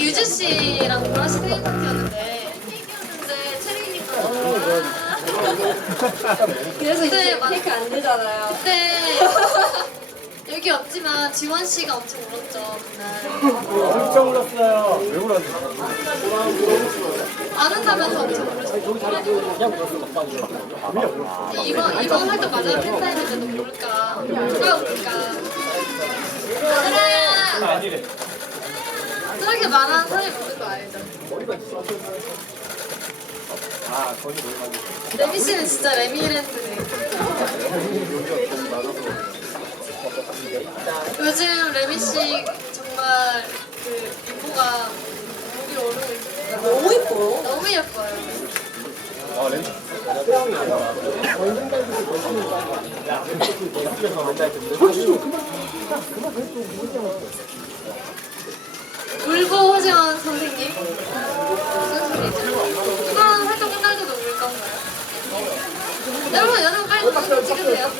유주 씨랑 보라 씨 생일 파티였는데 케이크였는데 체리니까 그래서 이제 케이크 안 되잖아요. 그때 여기 없지만 지원 씨가 엄청 울었죠 그날. 엄청 울었어요. 왜안 한다면서 엄청 울었어. 이번 이번 활동 마지막 팬사인회인데도 모를까 누가 울까. 얘들아 아니래. 저렇게 말하는 사람이 모르는 거 알죠? 아, 많이. 레미 씨는 진짜 레미랜드네. 요즘 레미 씨 정말 그 미모가 목이 오르고 있어요. 너무 예뻐요. 너무 예뻐요. 아, 렌즈. 울고 허지원 선생님. 무슨 소리죠? 이번 활동 끝날 때도 울 건가요? 여러분, 여러분 빨리 동영 찍으세요.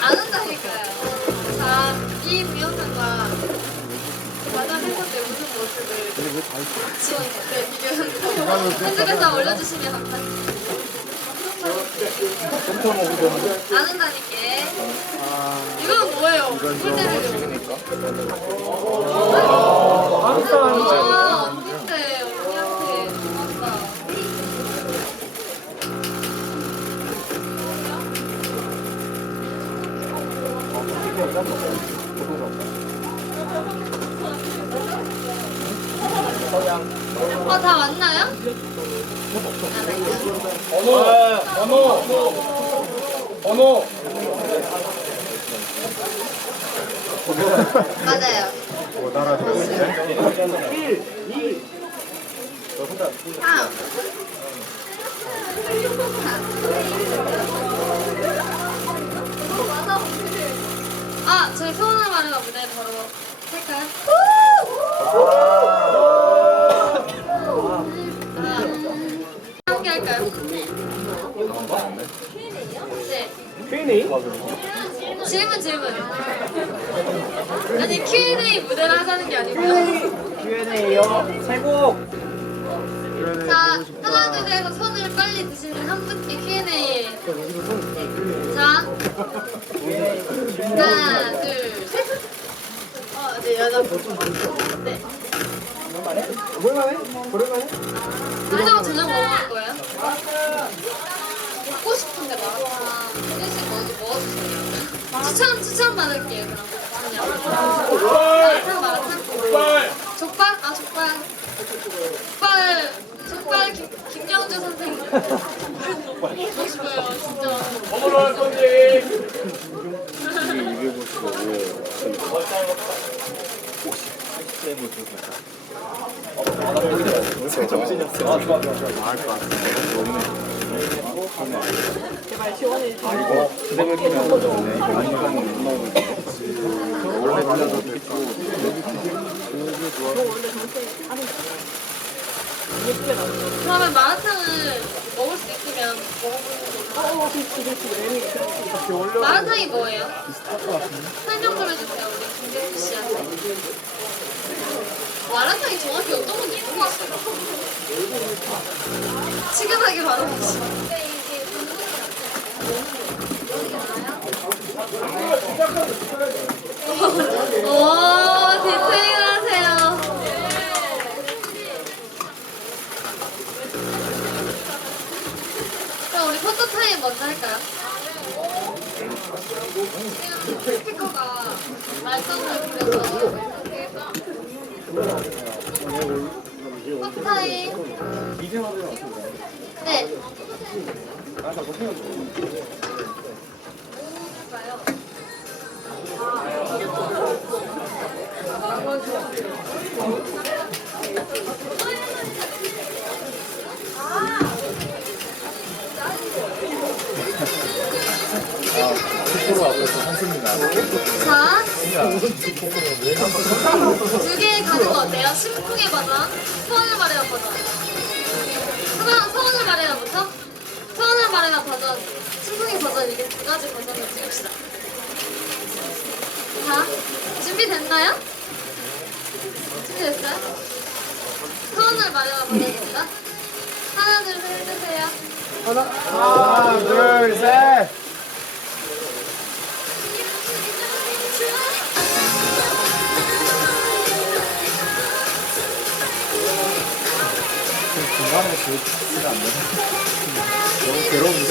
안 온다니까요. 자, 이 미호상과 마지막 행사 때 웃은 모습을 지원 네, 비교해서 편집해서 올려주시면 감사합니다. 안 온다니까. 이건 뭐예요? 꿀때리려고. 아, 언니인데, 언니한테 고맙다. 어, 다 왔나요? 번호, 번호, 번호. 맞아요. 아. 아, 저희 소원을 말해봐 무대 바로 할까요? 할까요? 네. Q&A? 질문 질문. 아니 Q&A 무대를 하자는 게 아니고요. Q&A요. 세곡. 자 하나 둘 셋 손을 빨리 드시는 한 분께 Q&A. 자 하나 둘 셋. 어, 네 여자 분. 네. 오랜만에? 오랜만에? 한정 저녁 뭐 먹을 거예요? 먹고 싶은데 마라탕 대신 뭐지 먹어주세요. 추천 추천 받을게요 그럼. 마라탕 마라탕. 빨. 족발? 아 족발. 족발 족발 김, 김영주 선생님. 먹고 싶어요 진짜. 번호로 할 건지. 정신이 없어. 아, 좋아, 좋아, 좋아. 그러면 마라탕을 먹을 수 있으면 먹어보는 걸로. 마라탕이 뭐예요? 설명 좀 해주세요 우리 김대수 씨한테. 마라탕이 정확히 어떤 건지 모르겠어요. 시급하게 말해주시죠. 오, 디테일 하세요. 그럼 우리 포토 타임 먼저 할까요? 지금 스피커가 말썽을 부려서 포토 타임. 네. 자, 두 개 가는 거 어때요? 심쿵의 버전, 소원을 말해라 버전. 소원, 소원을 말해라부터? 소원을 말해라 버전, 심쿵의 버전 이게 두 가지 버전을 찍읍시다. 자, 준비됐나요? 준비됐어요? 소원을 말해라 버전입니다. 하나, 둘, 셋 해주세요. 하나, 둘, 셋. 중간에 그 키스가 안 되네. 너무 괴로운데?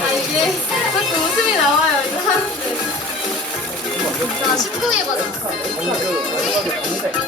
아 이게 자꾸 웃음이 나와요 이거 하는데 자 19회 버전 신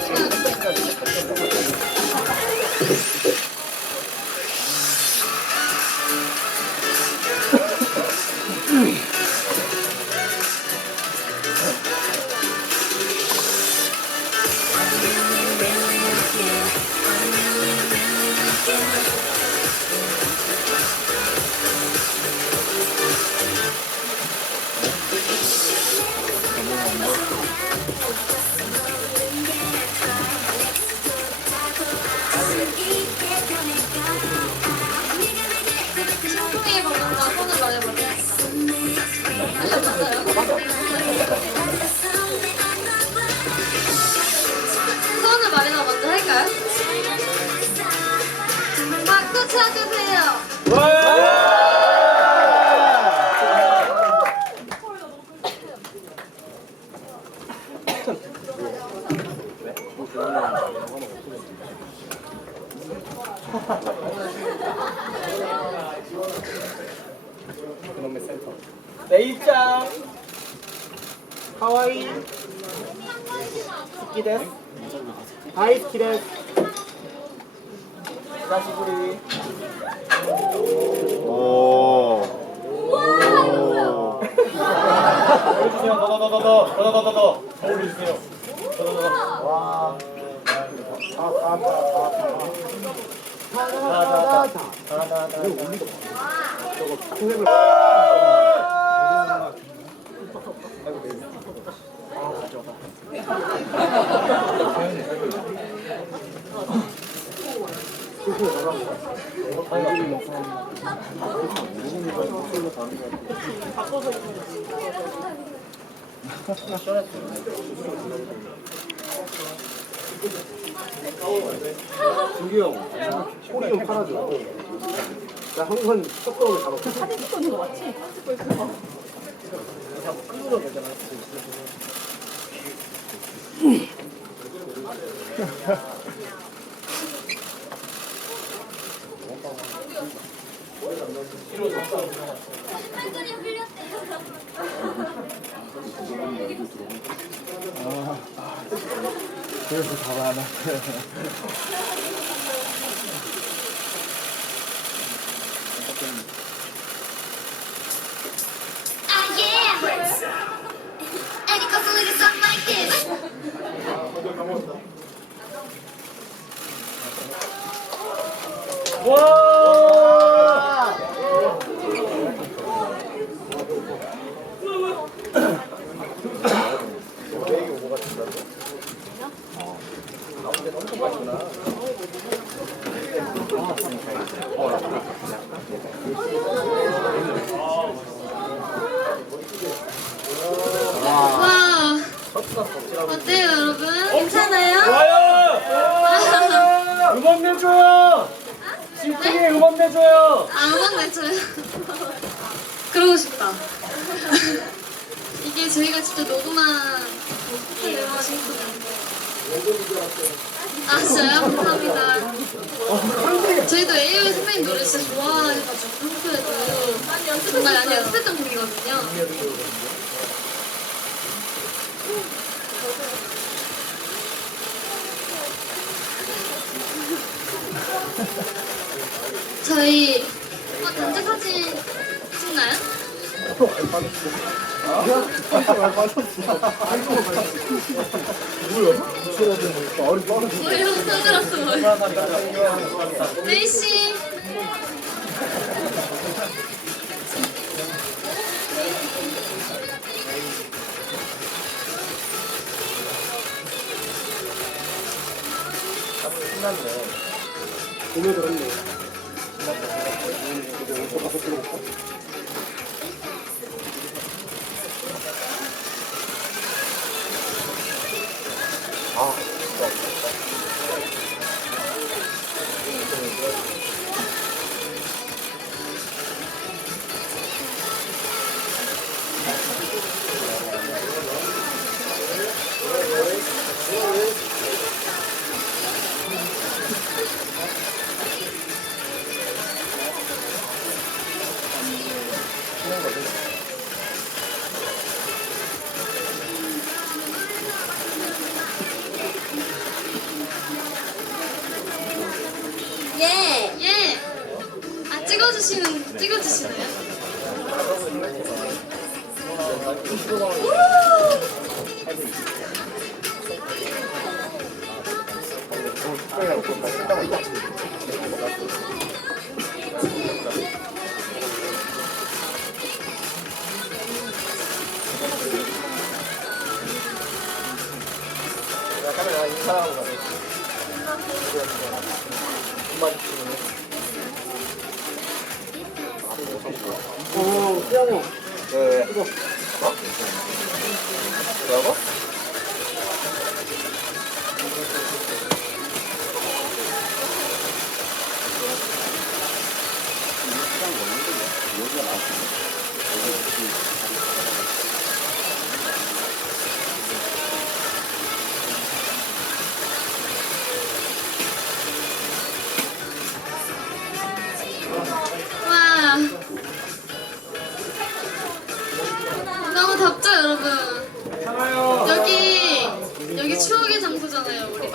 쳐주세요 그놈의 입장. 하와이. 스키 데스. 하이 스키 데스. 다시구리. 오. 보여주세요. 더더더 더 더. 더 더 더 더 더. 더 올려주세요. 더 더 더 더. 와. 아, 아, 아, 아, 아. 다다다. 준규 형, 꼬리 좀 팔아줘. 나 항상 턱걸을 잡았어. 사진 찍는 거 맞지? 그래서 잡아 하나. Ah little something like this 와! 와 어때요 여러분? 괜찮아요? 좋아요! 음원 내줘요! 심쿵에 음원 내줘요! 아, 음악 내줘요. 그러고 싶다. 이게 저희가 직접 녹음한 곡이에요, 신곡인데. 아, 진짜요? 감사합니다. 저희도 AOA 선배님 노래 진짜 좋아해가지고, 평소에도 정말 많이 연습했던 곡이거든요. 저희 어, 많이 빠졌어. 아, 또 많이 빠졌어. 아이고, 많이 빠졌어. 뭐야? 무서워서 말이 빠졌어. 뭐 이런 선글라스 뭐 메이씨 봄에 들었네. 예! 찍어주시는 찍어주시나요? 카메라 인사하고 어, 태양아. 네. 이거. 어? 뭐라고?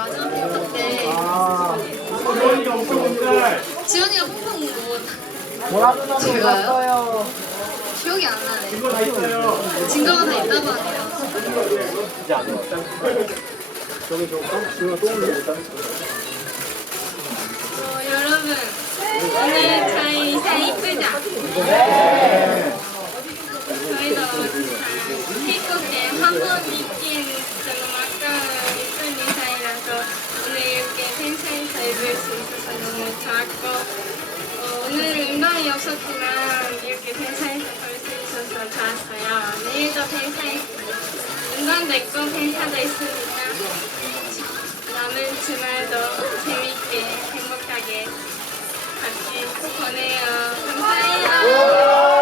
마지막 팬터 때 아, 소리가 엄청 온달. 지원이가 퐁퐁 온곳 보라 누나도 제가요? 왔어요. 기억이 안 나네 이거 다 있어요. 증거가 다 있다고 하네요 이제 안 와. 저기 저 깜, 지금 또 올려. 어, 여러분 오늘 저희 다 이쁘죠? 저희도 태국에 한번 있긴 진짜 너무 아까운 좋았고 어, 오늘은 음방이 없었지만 이렇게 팬사인사 볼수 있어서 좋았어요 내일도 팬사인사 음방도 있고 팬사도 있으니까 남은 주말도 재밌게 행복하게 같이 보내요. 감사해요.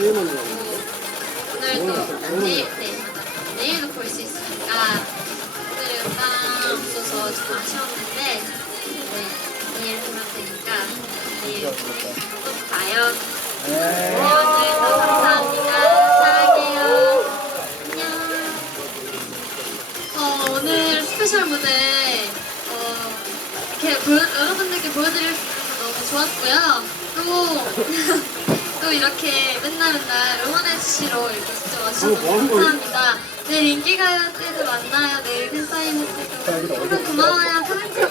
태양아. 오늘도 내일, 네. 내일도 볼 수 있으니까 오늘은 빵 없어서 좀 아쉬웠는데 네, 내일 보면 되니까 내일 또 봐요. 네, 오늘도 감사합니다. 사랑해요. 안녕. 어, 오늘 스페셜 무대 어, 이렇게 보여, 여러분들께 보여드릴 수 있어서 너무 좋았고요. 또, 또 이렇게 맨날 맨날 응원해주시러 이렇게 진짜 와주셔서 너무 감사합니다. 내일 인기가요 때도 만나요. 내일 팬사인회 때도 너무 고마워요. 사랑해요.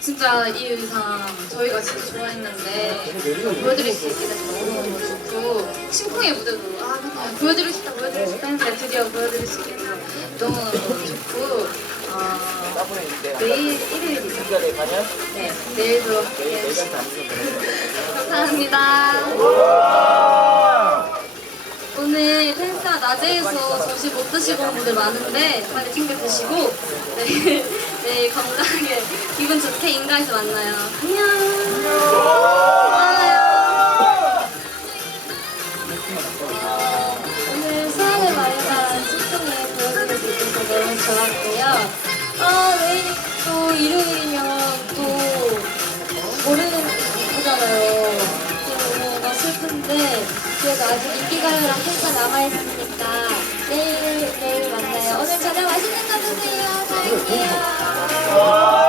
진짜 이 의상 저희가 진짜 좋아했는데 보여드릴 수 있게 돼서 너무너무 좋고 심쿵의 무대도 아 맨날 보여드리고 싶다 보여드리고 싶다 했는데 드디어 보여드릴 수 있게 돼서 너무 너무 좋고 어, 내일 일요일이죠? 네 내일도 함께 감사합니다 오늘 팬싸 낮에에서 점심 못 드시고 온 분들 많은데 빨리 챙겨 드시고 네, 내일 건강하게 기분 좋게 인가에서 만나요. 안녕. 슬픈데 그래도 아직 인기가요랑 팬가 남아있으니까 내일 내일 만나요. 오늘 저녁 맛있는 거 드세요. 사랑해요.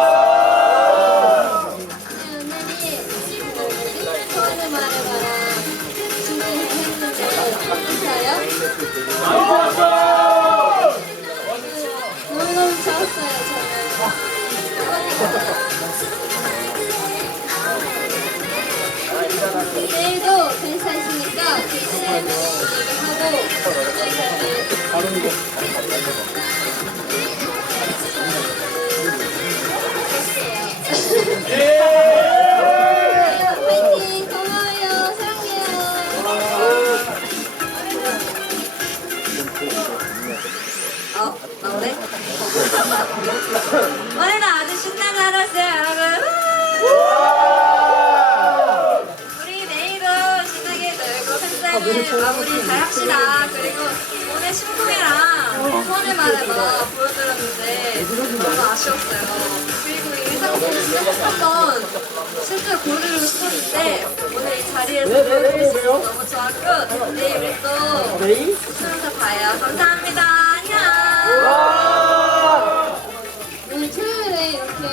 마무리 잘 합시다. 그리고 오늘 심쿵이랑 손을 말해봐 보여드렸는데 너무 아쉬웠어요. 그리고 이꼭 한번 실제로 보여드리고 싶었는데 오늘 이 자리에서 보여드릴 수 있어서 너무 좋았고 내일 우리 또? 수영사 봐요. 감사합니다. 안녕! 오늘 토요일에 이렇게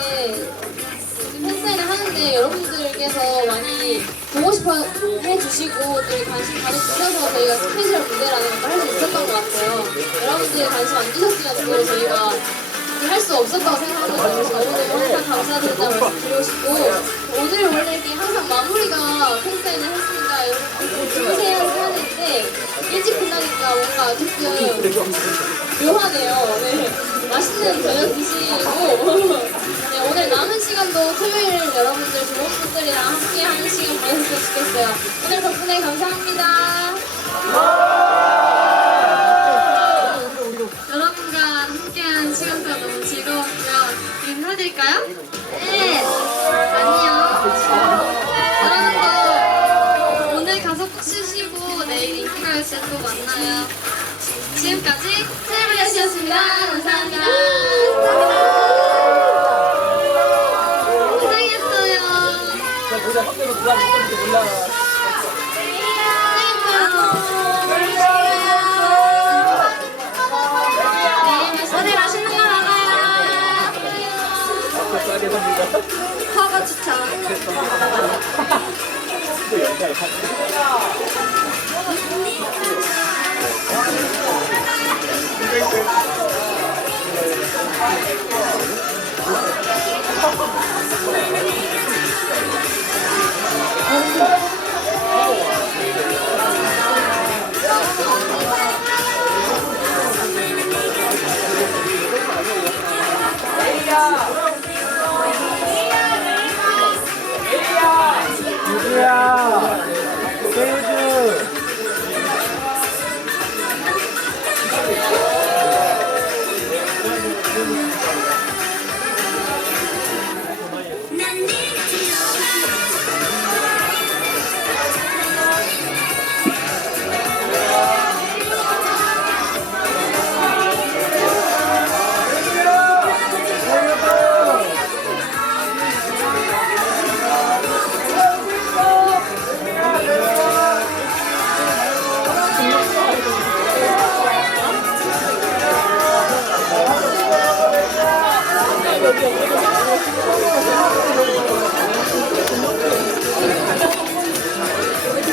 팬사인을 하는데 여러분들께서 많이 보고 싶어 해 주시고 또 관심 가져주셔서 저희가 스페셜 무대라는 걸 할 수 있었던 것 같아요. 여러분들이 관심 안 주셨으면 또 저희가 할 수 없었다고. 그래서 너무너무 항상 감사드린다고 말씀드리고 싶고 오늘 원래 이게 항상 마무리가 팬사인을 했으니까 여러분 주무세요 하는데 일찍 끝나니까 뭔가 조금 묘하네요. 네. 맛있는 저녁 드시고 네, 오늘 남은 시간도 토요일 여러분들 좋은 분들이랑 함께 하는 시간 보냈으면 좋겠어요. 오늘 덕분에 감사합니다. 여러분과 함께한 시간 동안 너무 즐거웠고요. 인사드릴까요? 네. 안녕. 여러분도 오늘 가서 푹 쉬시고 내일 인기가요 때또 만나요. 지금까지 트래블렛이었습니다. 감사합니다. 오늘 맛있는 거 먹어요. 허거 추천.